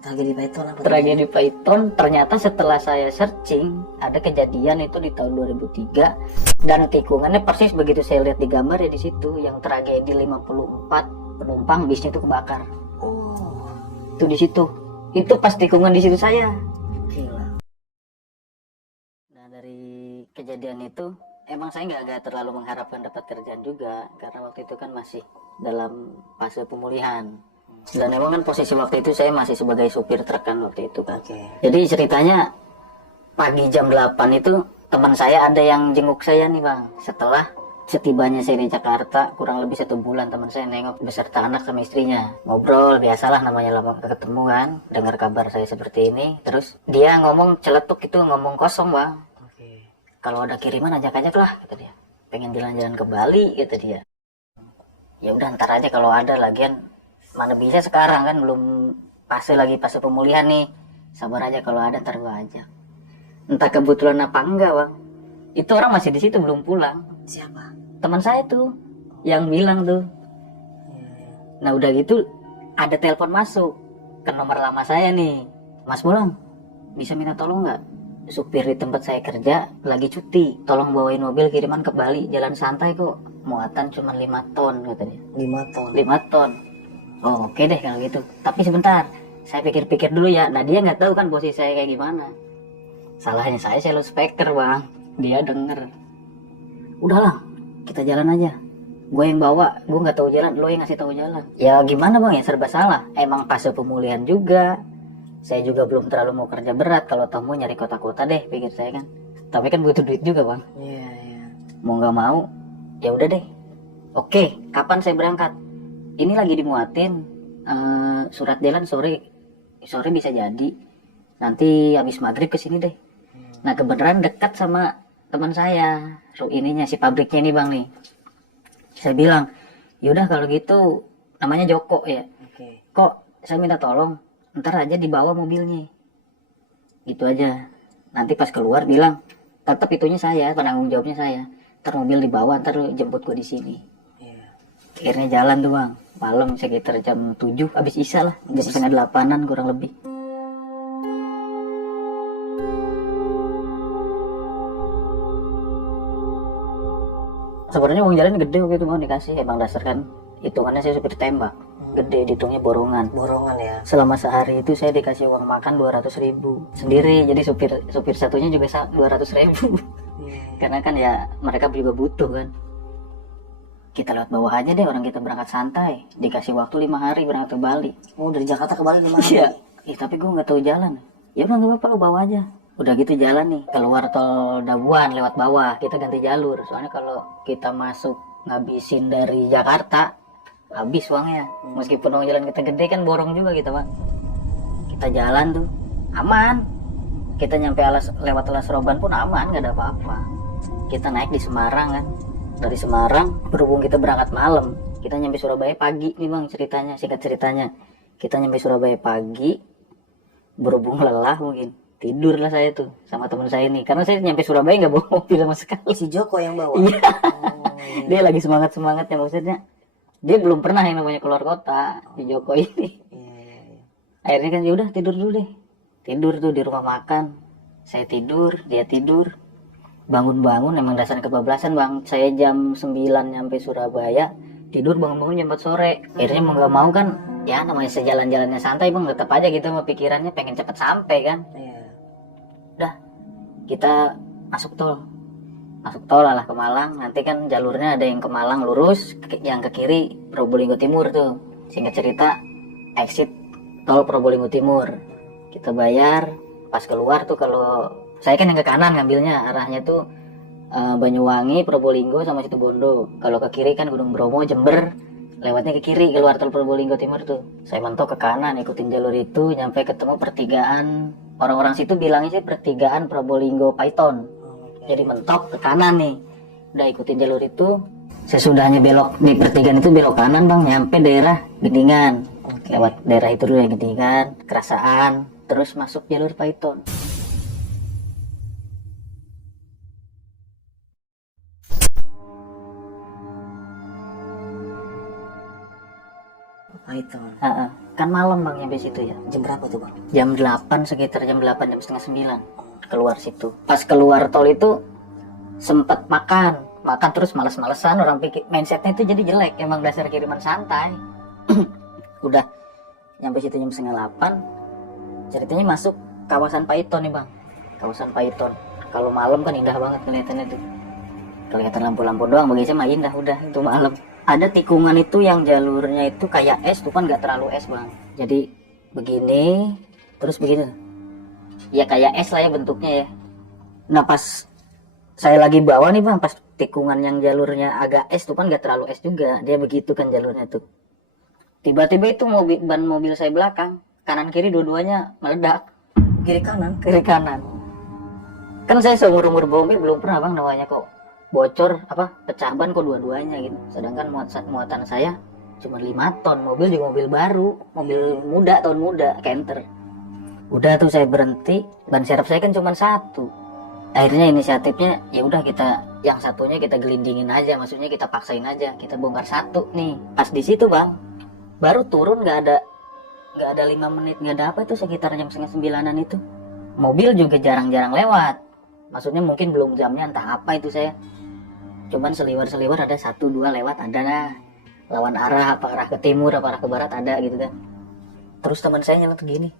Tragedi Python apa? Tragedi Python, ternyata setelah saya searching ada kejadian itu di tahun 2003 dan tikungannya persis begitu saya lihat di gambar ya, di situ yang tragedi 54 penumpang bisnya itu kebakar. Oh, Itu di situ. Itu pas tikungan di situ saya. gila. Nah, dari kejadian itu emang saya nggak terlalu mengharapkan dapat kerjaan juga karena waktu itu kan masih dalam fase pemulihan. Dan emang kan posisi waktu itu saya masih sebagai supir truk kan waktu itu kan. Oke. Jadi ceritanya pagi jam 8 itu teman saya ada yang jenguk saya nih bang. Setelah setibanya saya di Jakarta kurang lebih 1 bulan, teman saya nengok beserta anak sama istrinya. Ngobrol biasalah, namanya lama gak ketemu kan. Dengar kabar saya seperti ini. Terus dia ngomong celetuk itu, ngomong kosong bang. Oke. Kalau ada kiriman ajak-ajak lah kata dia. Pengen jalan-jalan ke Bali kata dia. Ya udah ntar aja kalau ada, lagian mana bisa sekarang kan belum fase pemulihan nih. Sabar aja kalau ada ntar gua ajak. Entah kebetulan apa enggak bang, itu orang masih di situ belum pulang. Siapa? Teman saya tuh yang bilang tuh. Nah udah gitu ada telepon masuk ke nomor lama saya nih. Mas Bolang, bisa minta tolong nggak? Supir di tempat saya kerja lagi cuti, tolong bawain mobil kiriman ke Bali, jalan santai kok, muatan cuma 5 ton katanya. 5 ton. 5 ton. Oh oke deh kalau gitu. Tapi sebentar, saya pikir-pikir dulu ya. Nah dia nggak tahu kan posisi saya kayak gimana. Salahnya saya loudspeaker bang. Dia denger. Udahlah, kita jalan aja. Gue yang bawa, gue nggak tahu jalan, lo yang ngasih tahu jalan. Ya gimana bang ya, serba salah. Emang fase pemulihan juga. Saya juga belum terlalu mau kerja berat. Kalau tamu nyari kota-kota deh, pikir saya kan. Tapi kan butuh duit juga bang. Iya, iya. Mau nggak mau, ya udah deh. Oke, kapan saya berangkat? Ini lagi dimuatin surat jalan sore bisa jadi. Nanti habis maghrib kesini deh. Nah kebenaran dekat sama teman saya, ininya si pabriknya nih bang nih. Saya bilang, yaudah kalau gitu, namanya Joko ya. Oke. Kok saya minta tolong, ntar aja dibawa mobilnya. Gitu aja. Nanti pas keluar bilang, tetap itunya saya, penanggung jawabnya saya. Ntar mobil dibawa, ntar jemput gue di sini. Iya. Akhirnya jalan tuh bang, malam sekitar jam 7 habis isya lah, jam setengah 8-an kurang lebih. Sebenarnya uang jalan gede gitu bang dikasih, emang dasar kan hitungannya saya supir tembak, gede, dihitungnya borongan. Borongan ya. Selama sehari itu saya dikasih uang makan 200.000 sendiri, jadi supir satunya juga 200.000. Karena kan ya mereka juga butuh kan. Kita lewat bawah aja deh, orang kita berangkat santai, dikasih waktu 5 hari berangkat ke Bali. Oh, dari Jakarta ke Bali 5 hari. Iya. Tapi gue nggak tahu jalan. Ya udah nggak apa-apa, lu bawa aja. Udah gitu jalan nih, keluar tol Dabuan lewat bawah, kita ganti jalur. Soalnya kalau kita masuk ngabisin dari Jakarta, habis uangnya. Meskipun uang jalan kita gede kan borong juga kita bang. Kita jalan tuh, aman. Kita nyampe lewat Alas Roban pun aman, nggak ada apa-apa. Kita naik di Semarang kan. Dari Semarang, berhubung kita berangkat malam, kita nyampe Surabaya pagi nih bang ceritanya, singkat ceritanya. Kita nyampe Surabaya pagi, berhubung lelah mungkin, tidur lah saya tuh sama teman saya ini. Karena saya nyampe Surabaya nggak bawa mobil sama sekali. Si Joko yang bawa? Iya. Dia lagi semangat-semangatnya, maksudnya. Dia belum pernah yang namanya keluar kota, si Joko ini. Iya. Akhirnya kan yaudah tidur dulu deh. Tidur tuh di rumah makan. Saya tidur, dia tidur. Bangun-bangun emang dasarnya kebablasan bang. Saya jam 9 nyampe Surabaya, tidur bangun-bangun jam 4 sore. Akhirnya mau nggak mau kan, ya namanya sejalan-jalannya santai bang, tetap aja gitu sama pikirannya pengen cepet sampai kan. Iya. Udah, kita masuk tol lah ke Malang. Nanti kan jalurnya ada yang ke Malang lurus, yang ke kiri Probolinggo Timur tuh. Singkat cerita, exit tol Probolinggo Timur. Kita bayar, pas keluar tuh kalau saya kan yang ke kanan ngambilnya, arahnya tuh Banyuwangi, Probolinggo sama Situbondo. Kalau ke kiri kan Gunung Bromo, Jember, lewatnya ke kiri keluar tol Probolinggo Timur tuh. Saya mentok ke kanan, ikutin jalur itu, nyampe ketemu pertigaan. Orang-orang situ bilangnya sih pertigaan Probolinggo Python. Jadi mentok ke kanan nih. Udah ikutin jalur itu. Sesudahnya belok di pertigaan itu belok kanan bang, nyampe daerah Gendingan. Lewat daerah itu dulu yang Gendingan, Kerasaan, terus masuk jalur Python. Python. Kan malam bang nyampe situ ya. Jam berapa tuh bang? Jam 8 sekitar jam 8 jam setengah 9 keluar situ. Pas keluar tol itu sempat makan terus males-malesan, orang pikir mindsetnya itu jadi jelek, emang dasar kiriman santai. Udah nyampe situ jam setengah 8, ceritanya masuk kawasan Paiton nih bang, kawasan Paiton. Kalau malam kan indah banget kelihatannya tuh, kelihatan lampu-lampu doang, bagi saya mah indah udah itu malam. Ada tikungan itu yang jalurnya itu kayak es tuh kan, nggak terlalu es bang, jadi begini terus begini ya, kayak es lah ya bentuknya ya. Nah pas saya lagi bawa nih bang, pas tikungan yang jalurnya agak es tuh kan, nggak terlalu es juga, dia begitu kan jalurnya tuh. Tiba-tiba itu ban mobil saya belakang kanan kiri dua-duanya meledak. Kiri kanan? Kiri kanan. Kan saya seumur-umur bawa mobil belum pernah bang namanya kok bocor pecah ban kok dua-duanya gitu. Sedangkan muatan saya cuma 5 ton, mobil juga mobil baru, mobil muda, tahun muda, Canter. Udah tuh saya berhenti, ban serep saya kan cuma 1. Akhirnya inisiatifnya ya udah kita yang satunya kita gelindingin aja, maksudnya kita paksain aja, kita bongkar 1 nih. Pas di situ bang, baru turun nggak ada 5 menit, nggak ada apa itu, sekitar jam setengah 9-an itu. Mobil juga jarang-jarang lewat, maksudnya mungkin belum jamnya entah apa itu saya. Cuman seliwer-seliwer ada 1-2 lewat ada lah, lawan arah, apa arah ke timur apa arah ke barat ada gitu kan. Terus teman saya nyeletuk gini,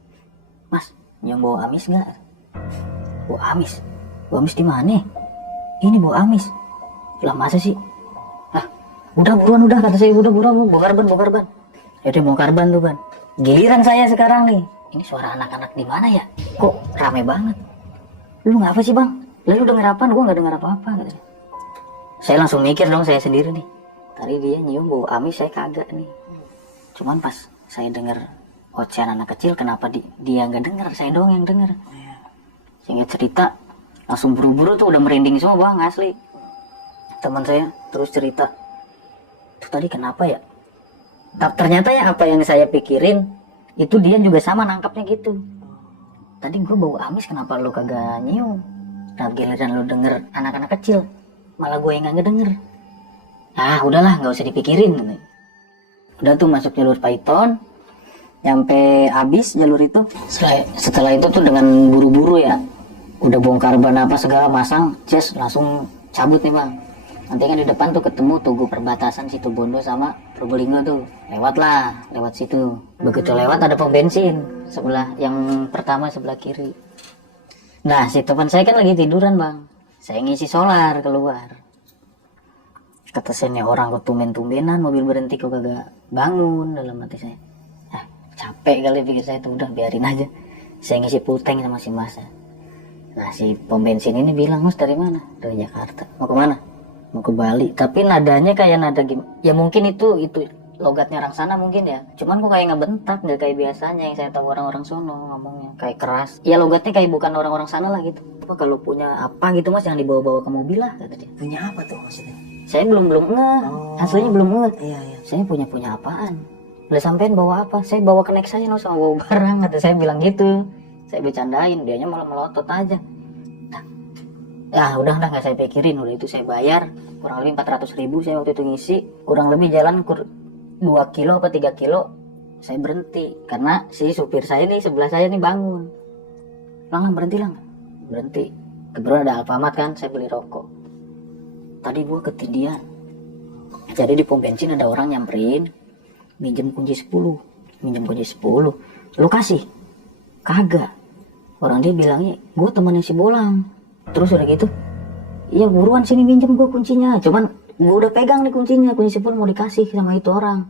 "Mas, nyium bau amis nggak?" "Bau amis? Bau amis di mana?" "Ini bau amis." "Lah masa sih?" "Ah, udah buruan udah," kata saya, "udah buruan, bongkar ban." Yaudah bongkar ban tuh ban. Giliran saya sekarang nih, ini suara anak-anak di mana ya? Kok rame banget? "Lu ngapa sih bang? Lalu denger apaan? Gua nggak dengar apa-apa," katanya. Saya langsung mikir dong saya sendiri nih. Tadi dia nyium bau amis, saya kagak nih. Cuman pas saya denger ocehan anak kecil, kenapa dia nggak denger, saya doang yang denger. Sehingga cerita langsung buru-buru tuh udah merinding semua bang, asli. Teman saya terus cerita, "Tuh tadi kenapa ya?" Ternyata ya apa yang saya pikirin itu dia juga sama nangkapnya gitu. "Tadi gue bau amis, kenapa lu kagak nyium? Nah giliran lu denger anak-anak kecil, malah gue yang nggak ngedenger." "Ah udahlah, nggak usah dipikirin." Udah tuh masuk jalur Paiton, nyampe habis jalur itu. Setelah itu tuh dengan buru-buru ya, udah bongkar ban apa segala masang, langsung cabut nih bang. Nanti kan di depan tuh ketemu tugu perbatasan situ Bondo sama Probolinggo tuh. Lewat situ. Begitu lewat ada pom bensin sebelah yang pertama sebelah kiri. Nah si teman saya kan lagi tiduran bang, saya ngisi solar keluar. Kata saya, nih orang kok tumben-tumbenan mobil berhenti kok kagak bangun. Dalam hati saya, capek kali pikir saya tuh, udah biarin aja. Saya ngisi full tank sama si Mas. Nah si pom bensin ini bilang, "Mas dari mana?" "Dari Jakarta." "Mau kemana?" "Mau ke Bali." Tapi nadanya kayak nada gimana ya, mungkin itu logatnya orang sana mungkin ya. Cuman kok kayak ngebentak, nggak kayak biasanya yang saya tahu orang-orang sono ngomongnya kayak keras ya, logatnya kayak bukan orang-orang sana lah gitu. "Apa kalau punya apa gitu mas, yang dibawa-bawa ke mobil lah," kata dia. Punya apa tuh maksudnya? Saya belum ngeh, aslinya belum ngeh. Iya. Saya punya apaan? "Lah sampean bawa apa?" "Saya bawa kenek saya no, sama bawa barang," kata saya bilang gitu. Saya bercandain, dianya malah melotot aja. Ya udah nggak saya pikirin, udah itu saya bayar kurang lebih 400.000 saya waktu itu ngisi. Kurang lebih jalan 2 kilo apa 3 kilo saya berhenti karena si supir saya nih sebelah saya nih bangun. Lang berhenti. Kebetulan ada Alfamart kan, saya beli rokok. Tadi gua ketindihan, jadi di pom bensin ada orang nyamperin, minjem kunci 10. "Lu kasih?" "Kagak." Orang dia bilangnya, "Gua temannya si Bolang." Terus udah gitu, "Iya buruan sini minjem gue kuncinya." Cuman gue udah pegang nih kuncinya, kunci 10 mau dikasih sama itu orang.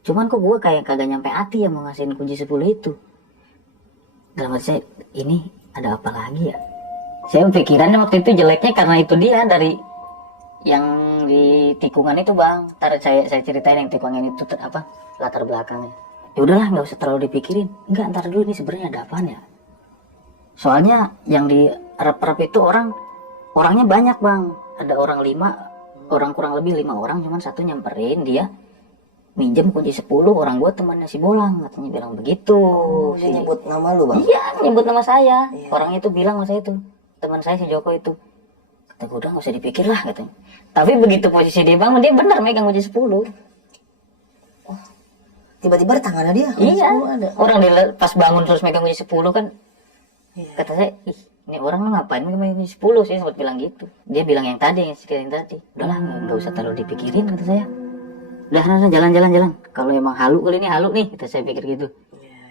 Cuman kok gue kayak kagak nyampe hati ya mau ngasihin kunci 10 itu. Dalam hati saya, ini ada apa lagi ya? Saya pikirannya waktu itu jeleknya karena itu dia dari yang di tikungan itu bang. Ntar saya ceritain yang tikungan itu latar belakangnya. Ya udahlah, nggak usah terlalu dipikirin. Enggak, ntar dulu ini sebenarnya ada apaan ya? Soalnya yang di rep itu orangnya banyak bang, ada orang kurang lebih 5 orang, cuman satu nyamperin dia minjem kunci 10, orang gue temannya si Bolang, katanya bilang begitu. Dia nyebut nama lu bang? Iya, nyebut nama saya. Iya. Orang itu bilang sama saya itu, teman saya si Joko itu. Kata gue, udah gak usah dipikir lah katanya. Tapi begitu posisi dia bangun, dia benar megang kunci 10. Tiba-tiba di tangannya dia. Iya. 10 ada. Orang pas bangun terus megang kunci 10 kan. Iya. Kata saya, ih, ini orang lu ngapain megang kunci 10 sih, sempat bilang gitu. Dia bilang yang tadi, yang tadi. Udahlah, nggak usah terlalu dipikirin, kata saya. Udah, jalan. Kalau emang halu kali ini halu nih, kata saya pikir gitu.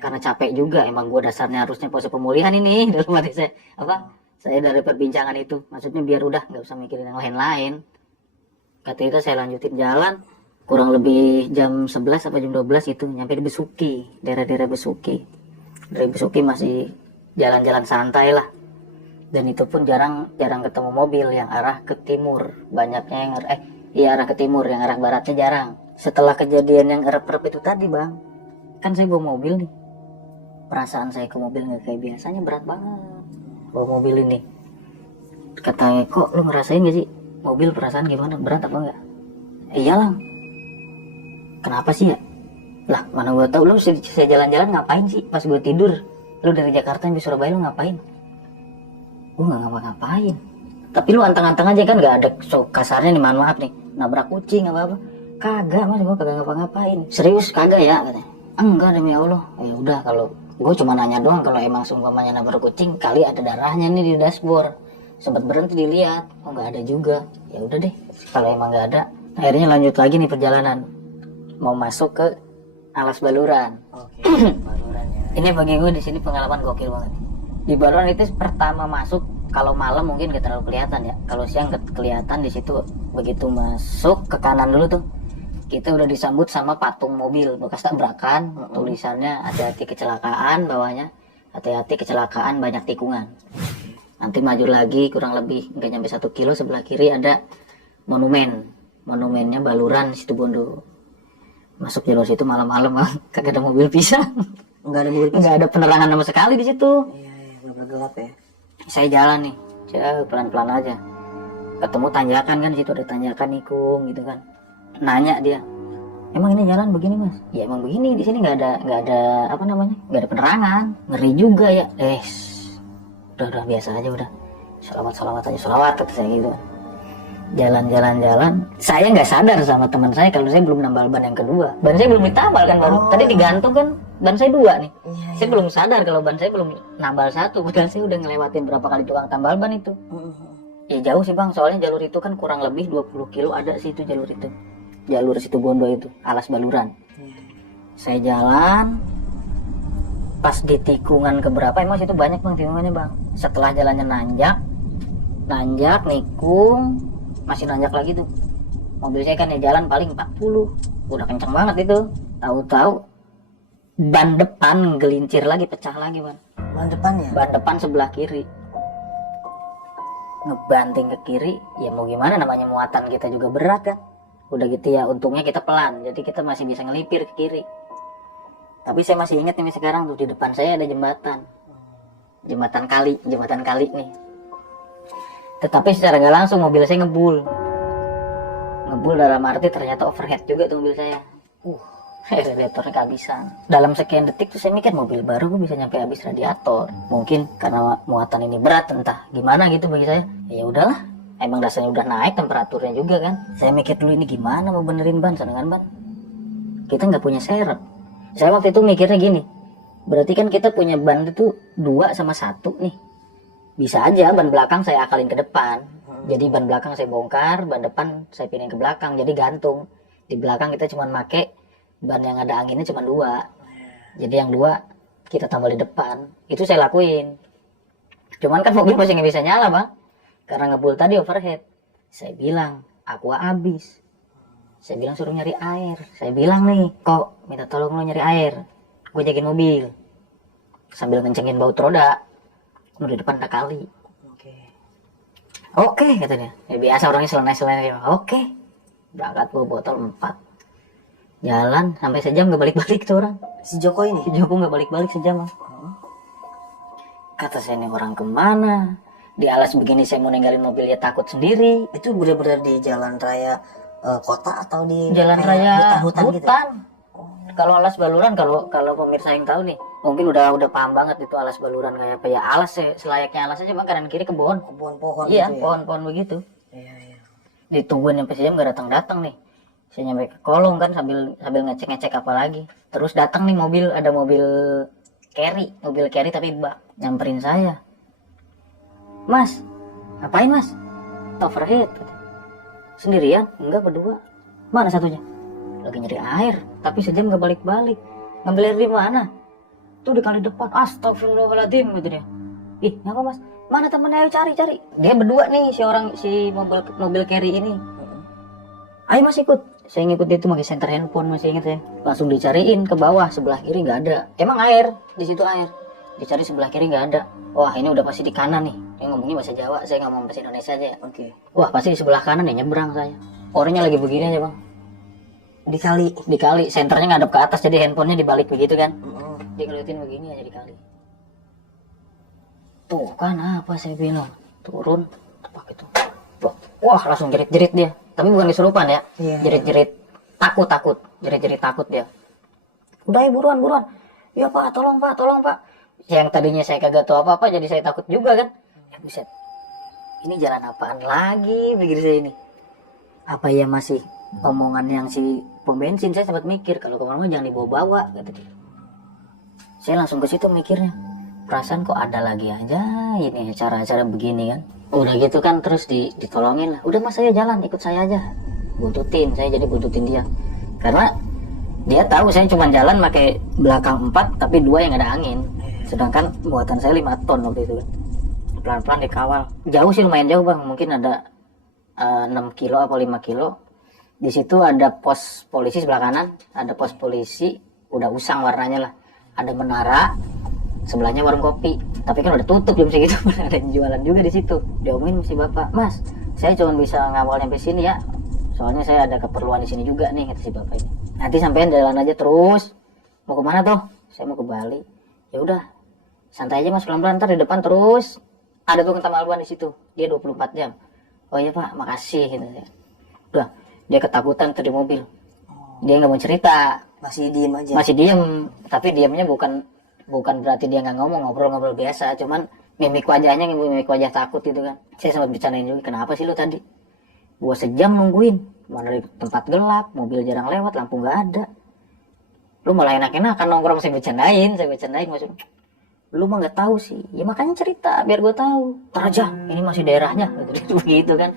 Karena capek juga, emang gua dasarnya harusnya proses pemulihan ini dalam hati saya. Saya dari perbincangan itu, maksudnya biar udah nggak usah mikirin yang lain-lain. Kata itu saya lanjutin jalan, kurang lebih jam 11 sampai jam 12 itu nyampe di Besuki, daerah-daerah Besuki. Dari Besuki masih jalan-jalan santai lah. Dan itu pun jarang ketemu mobil yang arah ke timur. Banyaknya yang arah ke timur, yang arah baratnya jarang. Setelah kejadian yang erep-erep itu tadi, Bang, kan saya bawa mobil nih. Perasaan saya ke mobil nggak kayak biasanya, berat banget bawa mobil ini. Katanya, kok lu ngerasain gak sih mobil perasaan gimana, berat apa enggak? Iyalah. Kenapa sih ya? Lah mana gua tahu, lu saya jalan-jalan ngapain sih pas gua tidur? Lu dari Jakarta sampai Surabaya lu ngapain? Gua nggak ngapa-ngapain. Tapi lu anteng-anteng aja kan, nggak ada kasarnya nih, mohon maaf nih, nabrak kucing apa-apa. Kagak, Mas, gua kagak ngapa-ngapain. Serius kagak ya, katanya. Enggak, demi Allah. Ya udah, kalau gue cuma nanya doang, kalau emang seumpamanya nabrak kucing, kali ada darahnya nih di dashboard. Sempat berhenti dilihat, oh nggak ada juga. Ya udah deh, kalau emang nggak ada. Akhirnya lanjut lagi nih perjalanan, mau masuk ke Alas Baluran. Oke. Balurannya. Ini bagi gue di sini pengalaman gokil banget. Di Baluran itu pertama masuk, kalau malam mungkin gak terlalu kelihatan ya. Kalau siang kelihatan di situ. Begitu masuk ke kanan dulu tuh, kita udah disambut sama patung mobil bekas tabrakan. Tulisannya hati-hati kecelakaan, bawahnya hati-hati kecelakaan banyak tikungan. Nanti maju lagi kurang lebih nggak nyampe 1 kilo, sebelah kiri ada monumennya Baluran Situbondo. Masuk jalur situ malam-malam, Bang, kagak ada mobil pisang. Enggak ada mobil pisang. Nggak ada penerangan sama sekali di situ. Iya, benar gelap ya. Saya jalan nih, saya pelan-pelan aja. Ketemu tanjakan kan, di situ ada tanjakan nikung gitu kan. Nanya dia, emang ini jalan begini, Mas? Ya emang begini, di sini nggak ada apa namanya, nggak ada penerangan. Ngeri juga ya. Udah biasa aja udah. Selawat aja, selawat kata saya gitu. Jalan. Saya nggak sadar sama teman saya kalau saya belum nambal ban yang kedua. Ban saya belum ditambal kan, baru tadi digantung kan. Ban saya 2 nih. Saya belum sadar kalau ban saya belum nambal 1. Padahal saya udah ngelewatin berapa kali tukang tambal ban itu. Ya jauh sih, Bang, soalnya jalur itu kan kurang lebih 20 kilo ada sih itu jalur itu. Jalur Situbondo itu, Alas Baluran. Saya jalan, pas di tikungan keberapa, emang situ banyak, Bang, tikungannya, Bang. Setelah jalannya nanjak, nikung, masih nanjak lagi tuh. Mobil saya kan ya jalan paling 40, udah kenceng banget itu. Tahu-tahu ban depan gelincir lagi, pecah lagi, Bang. Ban depan ya? Ban depan sebelah kiri. Ngebanting ke kiri, ya mau gimana, namanya muatan kita juga berat kan. Udah gitu ya, untungnya kita pelan, jadi kita masih bisa ngelipir ke kiri. Tapi saya masih ingat nih sekarang tuh, di depan saya ada jembatan kali nih. Tetapi secara nggak langsung mobil saya ngebul dalam arti ternyata overhead juga tuh mobil saya. Radiatornya kehabisan. Dalam sekian detik tuh saya mikir, mobil baru gue bisa nyampe habis radiator. Mungkin karena muatan ini berat, entah gimana gitu bagi saya. Ya udahlah, emang dasarnya udah naik temperaturnya juga kan. Saya mikir dulu, ini gimana mau benerin ban, sedangkan ban kita nggak punya serep. Saya waktu itu mikirnya gini, berarti kan kita punya ban itu 2 sama 1 nih. Bisa aja ban belakang saya akalin ke depan. Jadi ban belakang saya bongkar, ban depan saya pindahin ke belakang, jadi gantung. Di belakang kita cuma make ban yang ada anginnya cuma 2. Jadi yang 2 kita tambah di depan. Itu saya lakuin. Cuman kan mobil masih nggak bisa nyala, Bang, karena ngebul tadi overhead. Saya bilang, aku habis. Saya bilang suruh nyari air. Saya bilang nih, kok minta tolong lo nyari air, gue jagain mobil. Sambil ngencengin baut roda. Di depan ada kali. Oke, katanya. Ya biasa orangnya seleneh-seleneh. Oke. Berangkat bawa botol 4. Jalan sampai sejam gak balik-balik tuh orang. Si Joko ini? Si Joko gak balik-balik sejam, Bang. Kata saya, ini orang kemana? Di alas begini saya mau ninggalin mobilnya takut sendiri. Itu benar-benar di jalan raya kota atau di jalan raya hutan gitu? Kalau Alas Baluran, kalau pemirsa yang tahu nih, mungkin udah paham banget itu Alas Baluran kayak apa ya. Alas selayaknya alas aja, Bang, kanan kiri kebun pohon iya, gitu ya? pohon-pohon begitu. Iya. Ditungguin sampai sejam gak datang nih. Saya nyampe ke kolong kan sambil ngecek apa lagi. Terus datang nih ada mobil carry tapi bak nyamperin saya. Mas, ngapain mas? Overhead. Sendirian? Enggak, berdua. Mana satunya? Lagi nyari air, tapi sejam gak balik-balik. Ngambil air di mana? Tuh di kali depan. Astagfirullahaladzim gitu dia. Ih, ngapa mas? Mana temennya? Ayo cari. Dia berdua nih si mobil carry ini. Ayo mas ikut. Saya ngikut dia tuh pakai senter handphone, masih inget ya. Langsung dicariin ke bawah, sebelah kiri nggak ada. Emang air, di situ air. Dicari sebelah kiri nggak ada. Wah ini udah pasti di kanan nih. Dia ngomongnya bahasa Jawa, saya ngomong bahasa Indonesia aja ya. Oke. Wah pasti di sebelah kanan ya, nyebrang saya. Orangnya lagi begini aja bang. Di kali, senternya ngadep ke atas, jadi handphonenya dibalik begitu kan. Dia ngeliatin begini aja di kali. Tuh kan apa saya bilang, turun, tepak itu. Wah langsung jerit-jerit dia. Tapi bukan kesurupan ya. Jerit-jerit takut. Jerit-jerit takut dia. Udah ya buruan. Ya pak, tolong pak. Yang tadinya saya kagak tahu apa-apa jadi saya takut juga kan. Ya buset. Ini jalan apaan lagi pikir saya ini. Apa ya masih omongan yang si pom bensin. Saya sempat mikir kalau kemana-mana jangan dibawa-bawa kata dia. Saya langsung ke situ mikirnya. Perasaan kok ada lagi aja ini cara-cara begini kan. Udah gitu kan terus ditolongin lah. Udah mas saya jalan, ikut saya aja. Saya jadi buntutin dia. Karena dia tahu saya cuma jalan pakai belakang 4 tapi 2 yang ada angin. Sedangkan muatan saya 5 ton waktu itu kan. Pelan-pelan dikawal. Jauh sih lumayan jauh bang, mungkin ada 6 kilo atau 5 kilo. Di situ ada pos polisi sebelah kanan, ada pos polisi udah usang warnanya lah. Ada menara, sebelahnya warung kopi. Tapi kan udah tutup jam segitu, ada yang jualan juga di situ. Diomongin si bapak, mas, saya cuma bisa ngawal sampai sini ya. Soalnya saya ada keperluan di sini juga nih, kata si bapak ini. Nanti sampean jalan aja terus. Mau kemana toh? Saya mau ke Bali. Ya udah, santai aja mas, pelan-pelan. Ntar di depan terus ada tukang tambal ban di situ. Dia 24 jam. Oh iya pak, makasih. Gitu. Udah, dia ketakutan tuh di mobil. Dia nggak mau cerita. Masih diem aja. Masih diem, tapi diemnya bukan berarti dia nggak ngomong, ngobrol biasa, cuman mimik wajah takut gitu kan. Saya sempat bercandain juga, kenapa sih lu tadi? Gua sejam nungguin, mana di tempat gelap, mobil jarang lewat, lampu nggak ada. Lu malah enak-enakan nongkrong, saya bercandain maksudnya. Lu mah nggak tahu sih, ya makanya cerita biar gua tahu. Ntar aja, ini masih daerahnya, begitu kan.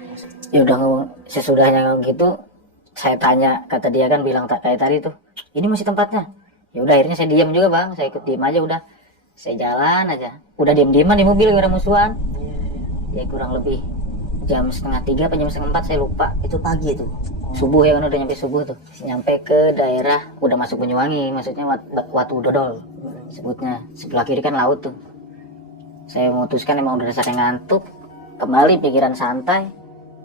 Ya udah sesudahnya gitu, saya tanya, kata dia kan bilang kayak tadi tuh, ini masih tempatnya. Ya udah akhirnya saya diam juga bang, saya ikut diam aja udah. Saya jalan aja, udah diam-diaman di mobil gara musuhan. Ya kurang lebih jam 2:30 apa jam 2:30 saya lupa. Itu pagi tuh. Subuh ya kan, udah nyampe subuh tuh. Nyampe ke daerah udah masuk Banyuwangi, maksudnya Watu Dodol sebutnya. Sebelah kiri kan laut tuh. Saya memutuskan emang udah rasanya ngantuk, kembali pikiran santai.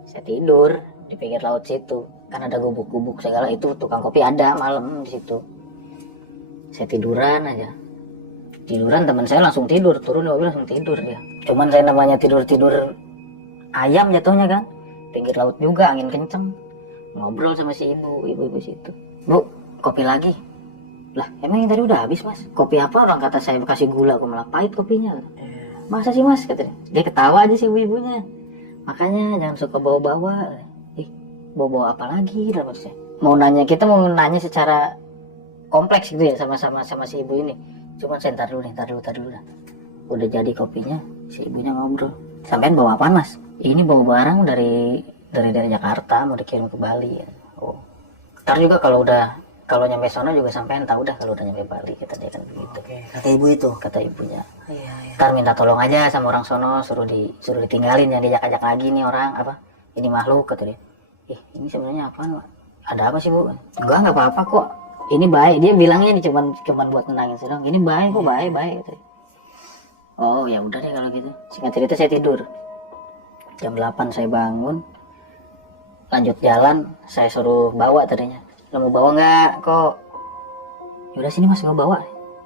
Saya tidur di pinggir laut situ. Kan ada gubuk-gubuk segala itu, tukang kopi ada malam di situ. Saya tiduran aja. Teman saya langsung tidur, turun dari mobil langsung tidur dia. Cuman saya namanya tidur ayam jatuhnya kan. Pinggir laut juga, angin kenceng. Ngobrol sama si ibu situ. Bu, kopi lagi. Lah, emang yang tadi udah habis mas? Kopi apa? Orang kata saya kasih gula, kok malah pahit kopinya. Masa sih mas? Katanya. Dia ketawa aja si ibu-ibunya. Makanya jangan suka bawa-bawa. Bawa-bawa apa lagi? Saya kita mau nanya secara kompleks gitu ya sama si ibu ini. Cuma saya ntar dulu dah. Udah jadi kopinya, si ibunya ngobrol. Sampean bawa apa mas? Ini bawa barang dari Jakarta mau dikirim ke Bali. Oh. Ntar juga kalau nyampe sono juga sampean tahu dah kalau udah nyampe Bali, kata dia kan begitu. Kata ibu itu. Kata ibunya. Iya. Ntar minta tolong aja sama orang sono, suruh ditinggalin, jangan diajak-ajak lagi nih orang apa? Ini makhluk, kata dia. Ini sebenarnya apaan? Ada apa sih bu? Enggak apa-apa kok. Ini baik, dia bilangnya ini cuman buat tenangin saya doang. Ini baik kok, baik. Oh ya udah deh kalau gitu. Singkat cerita saya tidur. Jam 8 saya bangun. Lanjut jalan, saya suruh bawa tadinya. Lo mau bawa nggak? Kok? Yaudah sini mas, gua bawa.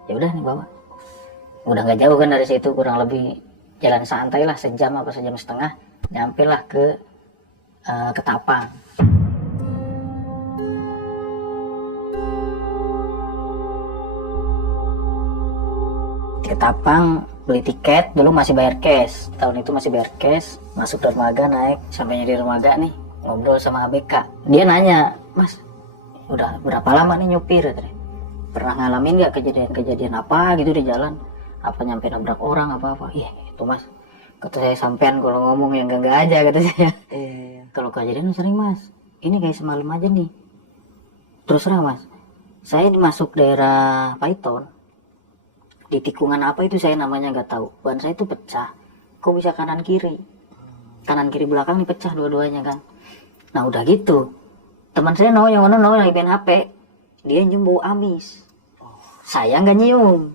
Ya udah nih bawa. Udah nggak jauh kan dari situ, kurang lebih jalan santai lah, sejam apa sejam setengah. Nyampe lah ke Ketapang. Ketapang beli tiket, dulu masih bayar cash. Tahun itu masih bayar cash. Masuk dermaga, naik, sampainya di dermaga nih ngobrol sama ABK. Dia nanya, mas udah berapa lama nih nyupir katanya. Pernah ngalamin nggak kejadian-kejadian apa gitu di jalan, apa nyampe nabrak orang apa iya itu mas, kata saya sampean kalau ngomong yang enggak aja kata saya. Kalau kejadian sering mas, ini kayak semalam aja nih. Terus terang mas, saya masuk daerah Python, di tikungan apa itu saya namanya nggak tahu, ban saya itu pecah, kok bisa kanan kiri belakang nih pecah dua-duanya kan. Nah udah gitu teman saya yang lagi main HP, dia nyium bau amis, saya nggak nyium.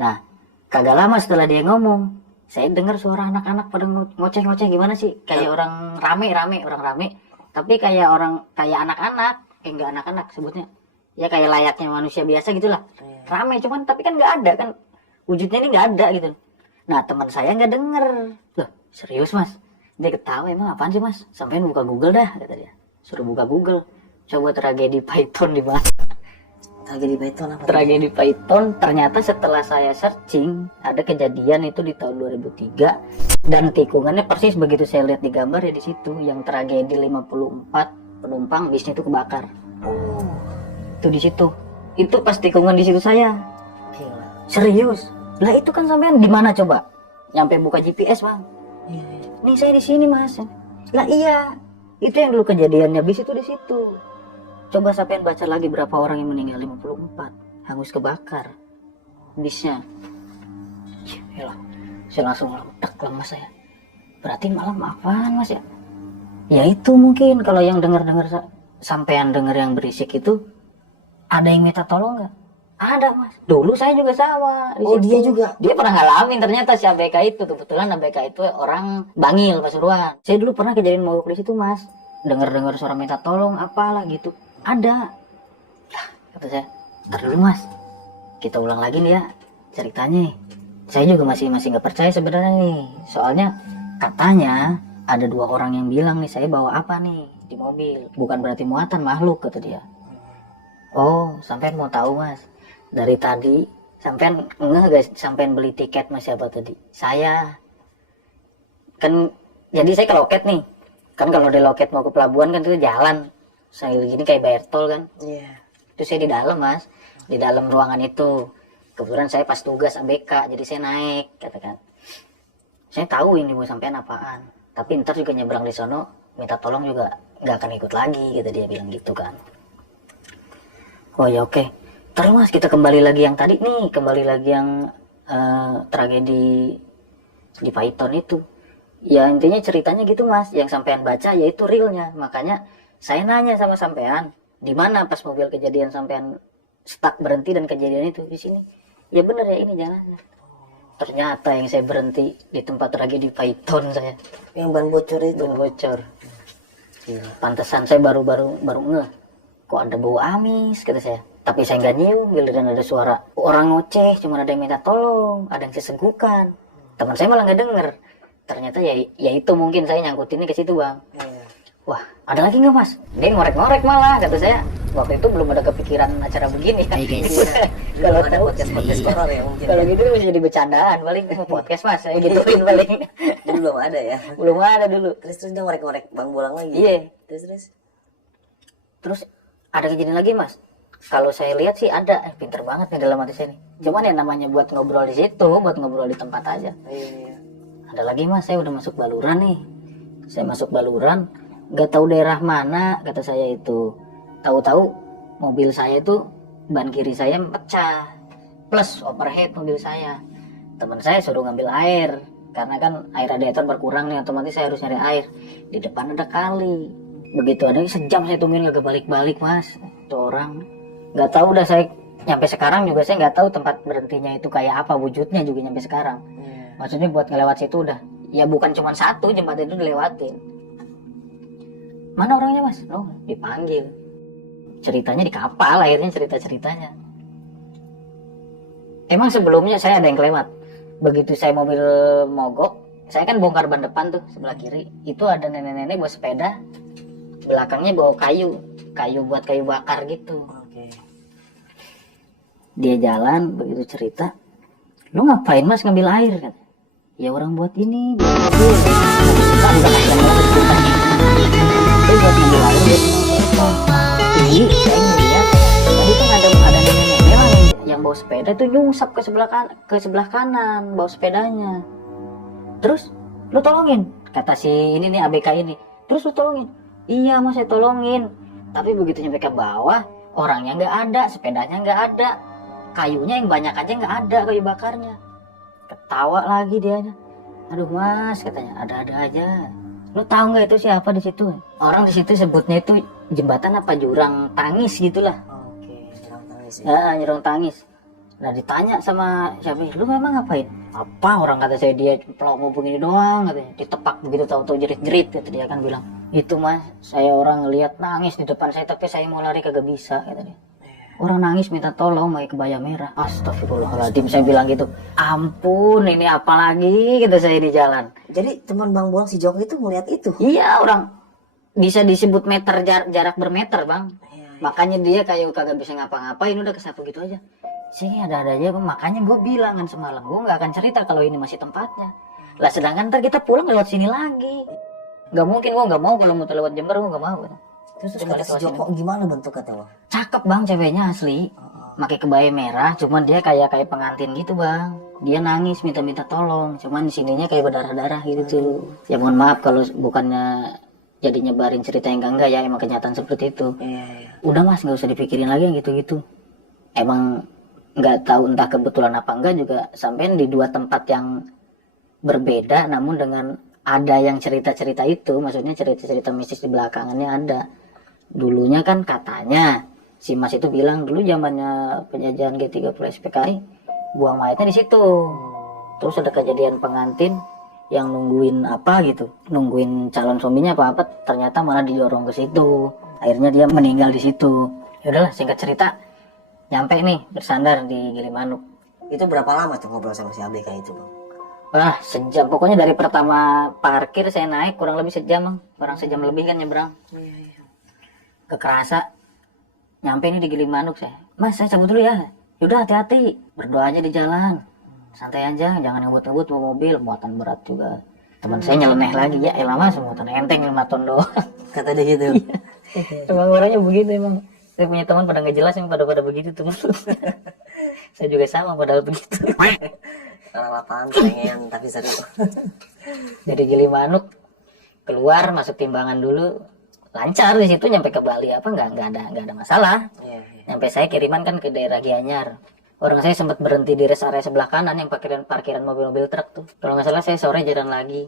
Nah kagak lama setelah dia ngomong, saya dengar suara anak-anak pada ngoceh-ngoceh gimana sih, kayak orang rame tapi kayak anak-anak, enggak anak-anak sebutnya ya, kayak layaknya manusia biasa gitulah, rame cuman tapi kan nggak ada kan, wujudnya ini nggak ada gitu. Nah teman saya nggak denger, loh serius mas, dia ketawa, emang apaan sih mas, sampein buka Google dah kata dia. Suruh buka Google, coba tragedi Python di mana. Tragedi Python apa? Tragedi Python, ternyata setelah saya searching ada kejadian itu di tahun 2003 dan tikungannya persis begitu saya lihat di gambar ya, di situ yang tragedi 54 penumpang bisnya itu kebakar. Itu di situ. Itu pas tikungan di situ saya. Gila. Serius. Lah itu kan sampean di mana coba? Nyampe buka GPS, Bang. Nih saya di sini, Mas. Lah iya. Itu yang dulu kejadiannya bis itu di situ. Coba sampean baca lagi berapa orang yang meninggal, 54, hangus kebakar bisnya. Yalah. Saya langsung lemas saya. Berarti malam apaan, Mas ya? Ya itu mungkin kalau yang dengar-dengar sampean dengar yang berisik itu, ada yang minta tolong nggak? Ada mas. Dulu saya juga sama. Oh situ. Dia juga. Dia pernah ngalamin ternyata si ABK itu. Kebetulan ABK itu orang Bangil Pasuruan. Saya dulu pernah kejadian mogok di situ mas. Dengar suara minta tolong apalah gitu. Ada. Lah kata saya, ntar dulu mas, kita ulang lagi nih ya ceritanya. Saya juga masih nggak percaya sebenarnya nih. Soalnya katanya ada 2 orang yang bilang nih saya bawa apa nih di mobil. Bukan berarti muatan makhluk kata dia. Oh, sampean mau tahu mas? Dari tadi sampean ngeh guys, sampean beli tiket mas siapa tadi? Saya. Kan jadi saya ke loket nih. Kan kalau di loket mau ke pelabuhan kan itu jalan. Saya gini kayak bayar tol kan. Iya. Itu saya di dalam mas, di dalam ruangan itu. Kebetulan saya pas tugas ABK, jadi saya naik katakan. Saya tahu ini mau sampean apaan. Tapi ntar juga nyebrang di sono, minta tolong juga nggak akan ikut lagi, gitu dia bilang gitu kan. Oh ya oke. Terus mas kita kembali lagi yang tadi nih, kembali lagi yang tragedi di Python itu. Ya intinya ceritanya gitu mas, yang sampean baca yaitu realnya. Makanya saya nanya sama sampean, di mana pas mobil kejadian sampean stuck berhenti dan kejadian itu di sini. Ya bener ya ini jalannya. Ternyata yang saya berhenti di tempat tragedi Python saya. Yang ban bocor itu. Ban bocor. Pantesan saya baru ngeh. Kok ada bau amis kata saya. Tapi saya nggak nyium, giliran ada suara orang ngoceh, cuma ada yang minta tolong, ada yang sesegukan. Teman saya malah nggak denger. Ternyata ya itu mungkin saya nyangkutinnya ke situ bang. Wah ada lagi nggak mas? Dia ngorek-ngorek malah kata saya. Waktu itu belum ada kepikiran acara begini. Kalau ada podcast horor ya mungkin. Kalau gitu bisa jadi bercandaan paling podcast mas. Saya gituin paling. Dulu belum ada ya? Belum ada dulu. Terus dia ngorek-ngorek Bang Bolang lagi. Iya. Terus ada kejadian lagi mas. Kalau saya lihat sih ada, pinter banget nih dalam hati saya nih. Cuman yang namanya buat ngobrol di situ, buat ngobrol di tempat aja. Iya. Ada lagi mas, saya udah masuk Baluran nih. Saya masuk Baluran, nggak tahu daerah mana kata saya itu. Tahu-tahu mobil saya itu ban kiri saya pecah, plus overhead mobil saya. Teman saya suruh ngambil air, karena kan air radiator berkurang nih, otomatis saya harus nyari air. Di depan ada kali. Begitu ada sejam saya tungguin nggak balik-balik mas, tuh orang. Nggak tahu udah saya nyampe sekarang juga saya nggak tahu tempat berhentinya itu kayak apa wujudnya juga nyampe sekarang. Maksudnya buat ngelewat situ udah, ya bukan cuma satu jembatan itu dilewatin. Mana orangnya mas? Oh dipanggil. Ceritanya di kapal akhirnya cerita-ceritanya. Emang sebelumnya saya ada yang kelewat. Begitu saya mobil mogok, saya kan bongkar ban depan tuh sebelah kiri. Itu ada nenek-nenek bawa sepeda, belakangnya bawa kayu buat kayu bakar gitu. Dia jalan begitu cerita, lu ngapain mas ngambil air kan? Ya orang buat ini, buat mobil. Dia buat ngambil air, dia tadi saya ngeliat tadi kan ada nenek-nenek lah yang bawa sepeda tuh nyungsap ke sebelah kanan bawa sepedanya. Terus lu tolongin, kata si ini nih ABK ini. Terus lu tolongin, iya mas saya tolongin. Tapi begitu nyampe ke bawah, orangnya nggak ada, sepedanya nggak ada, kayunya yang banyak aja nggak ada, kayu bakarnya. Ketawa lagi dianya. Aduh mas, katanya ada-ada aja. Lu tahu nggak itu siapa di situ? Orang di situ sebutnya itu jembatan apa jurang tangis gitulah. Oke, jurang tangis ya. Jurang tangis. Nah ditanya sama siapa, lu memang ngapain? Apa orang kata saya dia pelongo begini doang katanya, ditepak begitu tahu-tahu jerit-jerit kata dia kan bilang. Itu mas, saya orang ngeliat nangis di depan saya tapi saya mau lari kagak bisa kata dia. Orang nangis minta tolong pakai kebaya merah. Astagfirullahaladzim saya bilang gitu. Ampun ini apa lagi kita saya di jalan. Jadi teman Bang Bolang si Joko itu melihat itu? Iya orang bisa disebut meter jarak bermeter bang. Makanya dia kayak kagak bisa ngapa-ngapain udah kesapu gitu aja. Sini ada aja bang. Makanya gue bilang kan semalam gue nggak akan cerita kalau ini masih tempatnya. Lah sedangkan ntar kita pulang lewat sini lagi. Gak mungkin gue nggak mau kalau mau lewat Jember gue nggak mau. Terus kata si Joko gimana bentuk kata bang? Cakep bang ceweknya asli. Pakai kebaya merah, cuman dia kayak pengantin gitu bang. Dia nangis minta tolong, cuman sininya kayak berdarah-darah gitu tuh. Ya mohon maaf kalau bukannya jadi nyebarin cerita yang enggak ya, emang kenyataan seperti itu. Iya. Udah mas nggak usah dipikirin lagi yang gitu-gitu. Emang nggak tahu entah kebetulan apa enggak juga sampein di dua tempat yang berbeda, namun dengan ada yang cerita-cerita itu, maksudnya cerita-cerita mistis di belakangannya ada. Dulunya kan katanya si Mas itu bilang dulu zamannya penjajahan G30 SPKI buang mayatnya di situ. Terus ada kejadian pengantin yang nungguin apa gitu, nungguin calon suaminya apa ternyata malah didorong ke situ. Akhirnya dia meninggal di situ. Ya udahlah singkat cerita nyampe nih bersandar di Gilimanuk. Itu berapa lama tuh ngobrol sama si ABK itu bang? Wah sejam, pokoknya dari pertama parkir saya naik kurang lebih sejam bang. Kurang sejam lebih kan nyebrang. Kekerasa nyampe ini di Gilimanuk saya. Mas saya cabut dulu ya. Yaudah hati-hati. Berdoa aja di jalan. Santai aja, jangan ngebut-ngebut bawa mobil, muatan berat juga. Teman saya nyeleneh lagi ya, elah mas muatan enteng 5 ton doang. Kata dia gitu. Emang orangnya begitu emang. Saya punya teman pada nggak jelas yang pada begitu tuh. Saya juga sama padahal begitu. Orang lapangan pengen tapi seru. Dari Gilimanuk keluar masuk timbangan dulu. Lancar di situ nyampe ke Bali apa nggak ada masalah. Nyampe saya kiriman kan ke daerah Gianyar. Orang saya sempat berhenti di rest area sebelah kanan yang parkiran mobil-mobil truk tuh. Kalau nggak salah saya sore jalan lagi.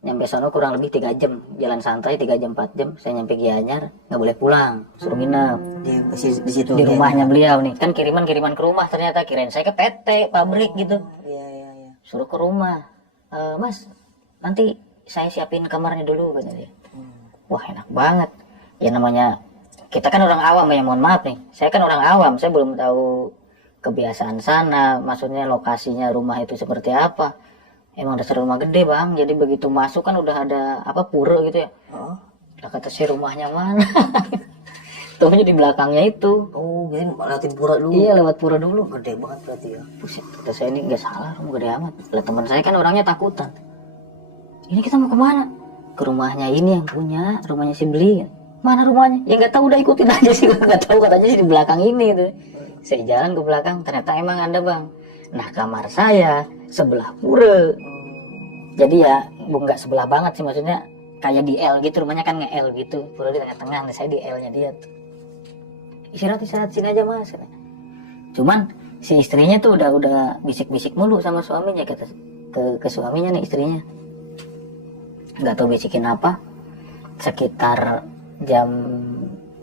Nyampe sono kurang lebih 3 jam. Jalan santai 3 jam 4 jam. Saya nyampe Gianyar nggak boleh pulang. Suruh nginep. Di situ. Di rumahnya beliau nih. Kan kiriman ke rumah ternyata kirain saya ke PT pabrik gitu. Iya. Suruh ke rumah. Mas nanti saya siapin kamarnya dulu katanya dia. Wah enak banget. Ya namanya kita kan orang awam ya, mohon maaf nih. Saya kan orang awam, saya belum tahu kebiasaan sana, maksudnya lokasinya rumah itu seperti apa. Emang dasar rumah gede bang, jadi begitu masuk kan udah ada apa pura gitu ya. Lah kata saya rumahnya mana? Tuhnya di belakangnya itu. Oh jadi lewatin pura dulu. Iya lewat pura dulu. Gede banget berarti ya. Buset, kata saya ini nggak salah, rumah gede amat. Lah teman saya kan orangnya takutan. Ini kita mau kemana? Ke rumahnya ini yang punya, rumahnya si Beli. Mana rumahnya? Ya nggak tahu, udah ikutin aja sih, nggak tahu katanya sih di belakang ini gitu. Saya jalan ke belakang, ternyata emang ada bang. Nah kamar saya sebelah pura. Jadi ya nggak sebelah banget sih, maksudnya kayak di L gitu, rumahnya kan nge-L gitu. Pura di tengah-tengah, nah saya di L-nya dia tuh. Istirahat sini aja mas. Cuman si istrinya tuh udah bisik-bisik mulu sama suaminya, kata ke suaminya nih istrinya. Nggak tahu bisikin apa. Sekitar jam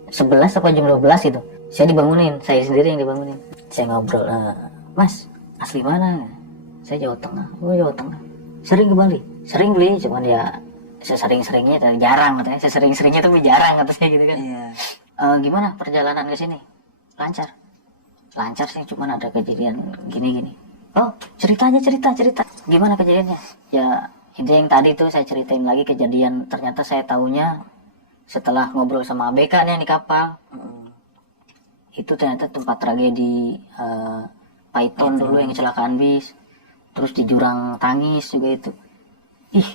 11 atau jam 12 gitu saya dibangunin, saya sendiri yang dibangunin. Saya ngobrol, mas asli mana? Saya Jawa Tengah. Oh Jawa Tengah. Sering ke Bali? Sering Beli, cuman ya sesering-seringnya jarang katanya. Sesering-seringnya tapi jarang kata saya gitu kan. Gimana perjalanan ke sini? Lancar sih, cuman ada kejadian gini. Oh cerita. Gimana kejadiannya? Ya itu yang tadi tuh saya ceritain lagi kejadian. Ternyata saya taunya setelah ngobrol sama ABK nih yang di kapal. Itu ternyata tempat tragedi Python dulu yang kecelakaan bis. Terus di jurang tangis juga itu. Ih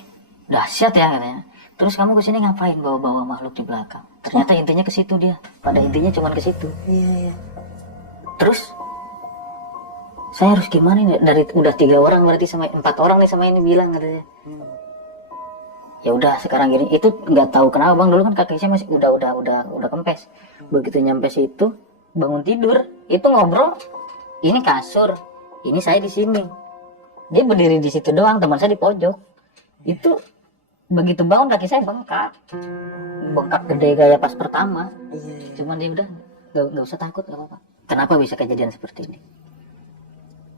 dahsyat ya katanya. terus kamu kesini ngapain bawa-bawa makhluk di belakang? Ternyata intinya ke situ dia. Pada intinya cuma ke situ. Iya. Terus saya harus gimana nih? Dari udah 3 orang berarti sama 4 orang nih sama ini bilang katanya. Ya udah sekarang gini, itu nggak tahu kenapa bang, dulu kan kaki saya masih udah kempes. Begitu nyampe situ bangun tidur, itu ngobrol, ini kasur, ini saya di sini, dia berdiri di situ doang, teman saya di pojok. Itu begitu bangun kaki saya bengkak gede kayak pas pertama. Cuman dia udah nggak usah takut, nggak apa-apa. Kenapa bisa kejadian seperti ini?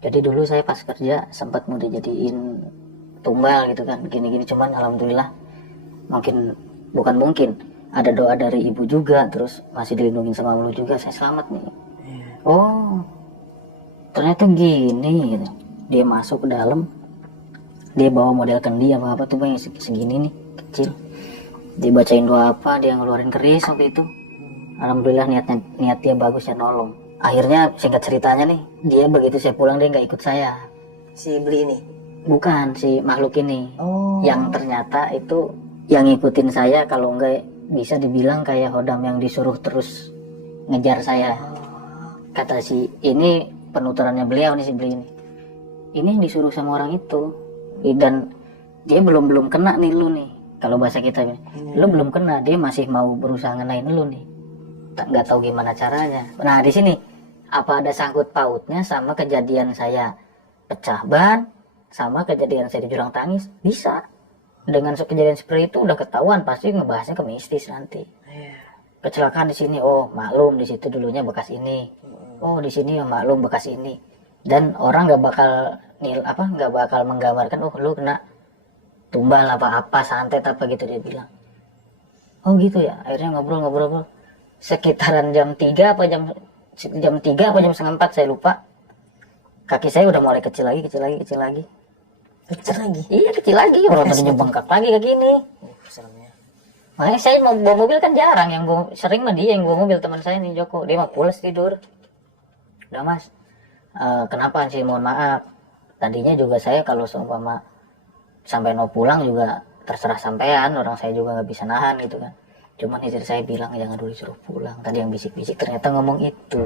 Jadi dulu saya pas kerja sempat mau dijadiin tumbal gitu kan, gini-gini, cuman alhamdulillah bukan mungkin ada doa dari ibu juga, terus masih dilindungi sama Allah juga, saya selamat nih. Oh ternyata gini gitu. Dia masuk ke dalam, dia bawa model kendi apa tuh bang, segini nih kecil, dia bacain doa apa, dia ngeluarin keris waktu itu. Alhamdulillah niat dia bagus ya, nolong. Akhirnya singkat ceritanya nih, dia begitu saya pulang dia nggak ikut saya. Si beli ini? Bukan, si makhluk ini. Yang ternyata itu yang ngikutin saya, kalau enggak bisa dibilang kayak Hodam yang disuruh terus ngejar saya. Kata si ini, penuturannya beliau nih, si beli ini disuruh sama orang itu, dan dia belum kena nih lu nih, kalau bahasa kita lu belum kena, dia masih mau berusaha ngenain lu nih, nggak tahu gimana caranya. Nah di sini apa ada sangkut pautnya sama kejadian saya pecah ban, sama kejadian saya di jurang tangis? Bisa. Dengan kejadian seperti itu udah ketahuan, pasti ngebahasnya ke mistis nanti. Kecelakaan di sini, oh maklum di situ dulunya bekas ini. Oh di sini ya maklum bekas ini. Dan orang nggak bakal menggambarkan, oh lu kena tumbal apa santet apa gitu, dia bilang. Oh gitu ya. Akhirnya ngobrol sekitaran jam 3 apa jam 3 apa jam setengah 4 saya lupa. Kaki saya udah mulai kecil lagi. Kecil lagi? Iya kecil lagi, orang tadinya bengkak lagi kayak gini. Seremnya. Makanya saya mau bawa mobil kan jarang, sering mah dia yang bawa mobil, teman saya nih Joko, dia mah pulas tidur. Udah mas, kenapa sih, mohon maaf, tadinya juga saya kalau seumpama sampai mau pulang juga terserah sampean, orang saya juga nggak bisa nahan gitu kan. Cuman istri saya bilang jangan dulu suruh pulang, tadi yang bisik-bisik ternyata ngomong itu.